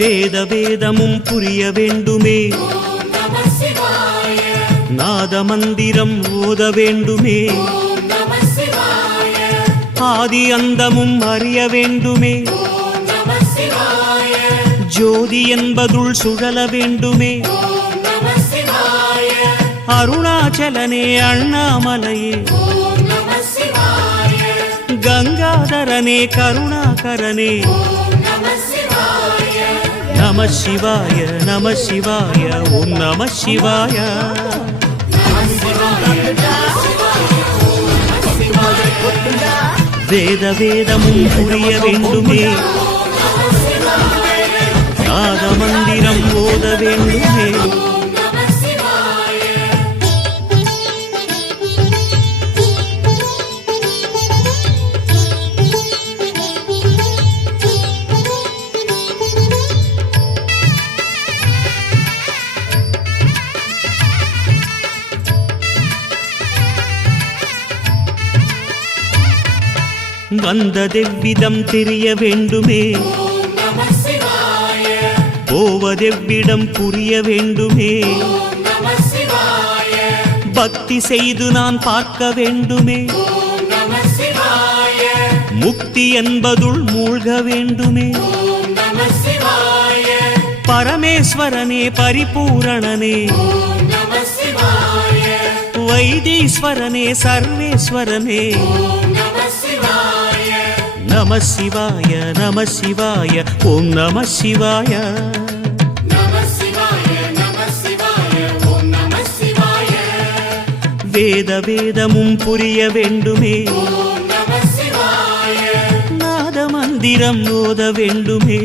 வேத வேதமும் புரிய வேண்டுமே, நாத மந்திரம் ஓத வேண்டுமே, ஆதி அந்தமும் அறிய வேண்டுமே, ஜோதி என்பதுள் சுழல வேண்டுமே, அருணாச்சலனே அண்ணாமலையே, கங்காதரனே கருணாகரனே, நம சிவாய நம சிவாய ஓம் நம சிவாய. வேத வேதமும் புரிய வேண்டுமே, நாத மந்திரம் ஓத வேண்டுமே, வந்ததெவ்விதம் தெரிய வேண்டுமே, போவதெவ்விடம் புரிய வேண்டுமே, பக்தி செய்து நான் பார்க்க வேண்டுமே, முக்தி என்பதுள் மூழ்க வேண்டுமே, பரமேஸ்வரனே பரிபூரணனே, வைத்தீஸ்வரனே சர்வேஸ்வரனே, நம சிவாய நம சிவாய ஓம் நம சிவாய. வேத வேதமும் புரிய வேண்டுமே, நாத மந்திரம் ஓத வேண்டுமே,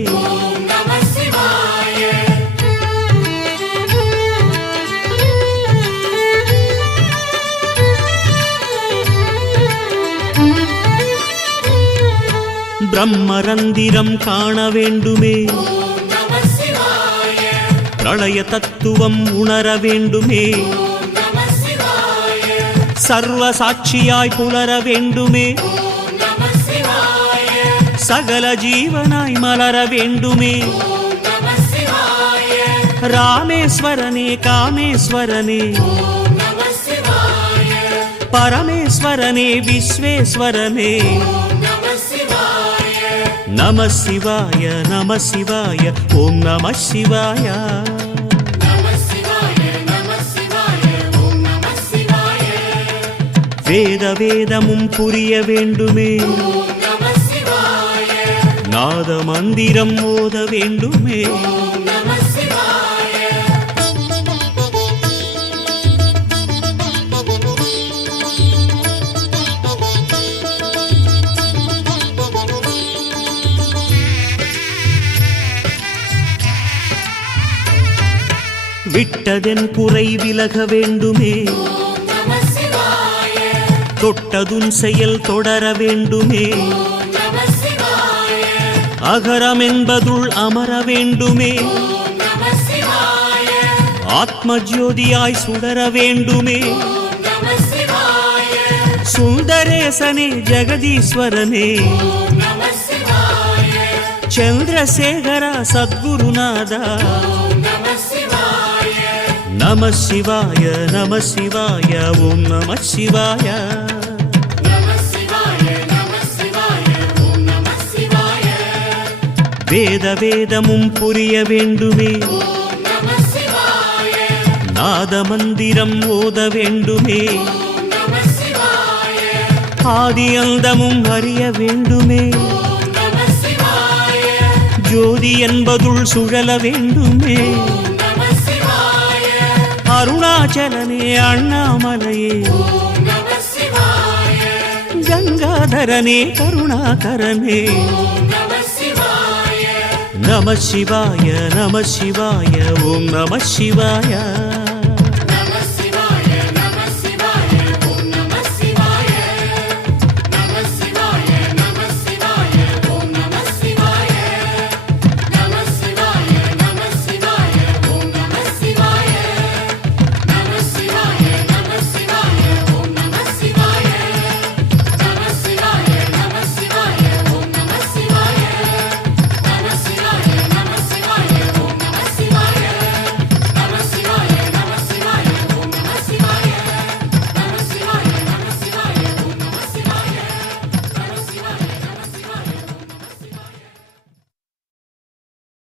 பிரம்மரந்திரம் காண வேண்டுமே, பிரளய தத்துவம் உணர வேண்டுமே, சர்வ சாட்சியாய் புலர வேண்டுமே, சகல ஜீவனாய் மலர வேண்டுமே, ராமேஸ்வரனே காமேஸ்வரனே, பரமேஸ்வரனே விஸ்வேஸ்வரனே, நம சிவாய நம சிவாய ஓம் நம சிவாய. வேத வேதமும் புரிய வேண்டுமே, நாத மந்திரம் ஓத வேண்டுமே, விட்டதென் குறை விலக வேண்டுமே, தொட்டதுன் செயல் தொடர வேண்டுமே, அகரம் என்பதுள் அமர வேண்டுமே, ஆத்ம ஜோதியாய் சுடர வேண்டுமே, சுந்தரேசனே ஜெகதீஸ்வரனே, சந்திரசேகரா சத்குருநாதா, நம சிவாய நம சிவாய ஓம் நம சிவாய. வேத வேதமும் புரிய வேண்டுமே, நாத மந்திரம் ஓத வேண்டுமே, ஆதி அந்தமும் அறிய வேண்டுமே, ஜோதி என்பதுள் சுழல வேண்டுமே, அருணாச்சலனே அண்ணாமலையே, கங்காதரனே கருணாகரனே, நம சிவாய நம சிவாய ஓம் நம சிவாய.